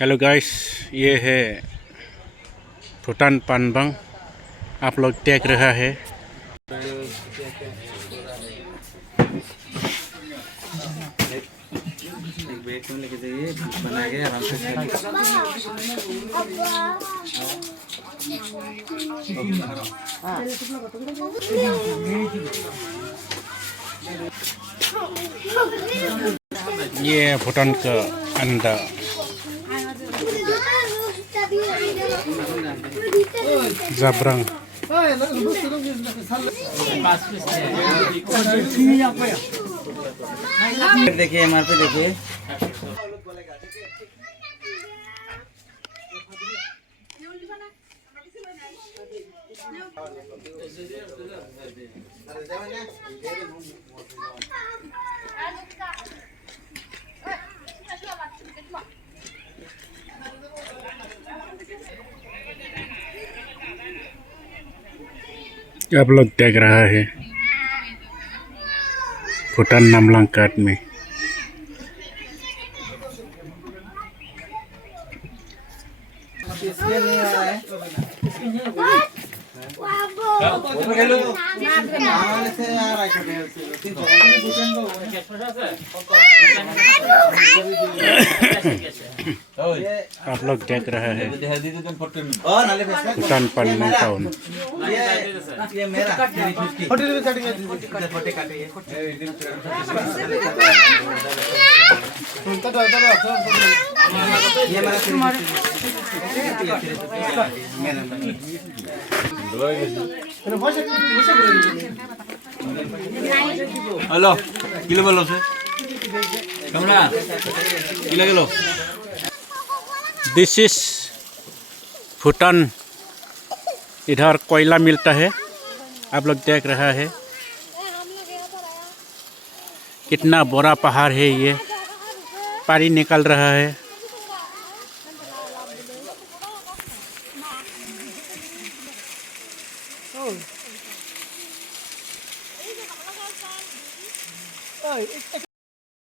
Hello guys, ये है भूटान पानबंग। आप लोग देख रहा है। एक बैग में लेके जाइए, बना के आराम से ये है भूटान का अंडा। जाब्रांग देखिए, MRP देखिए। आप लोग देख रहा है भूटान नामलांग काट में। आप लोग देख रहा है भूटान पानबंग टाउन। ये मेरा हेलो किलो बोलो से कमरा किलो दिस इज भूटान। इधर कोयला मिलता है। आप लोग देख रहा है कितना बड़ा पहाड़ है। ये पानी निकल रहा है।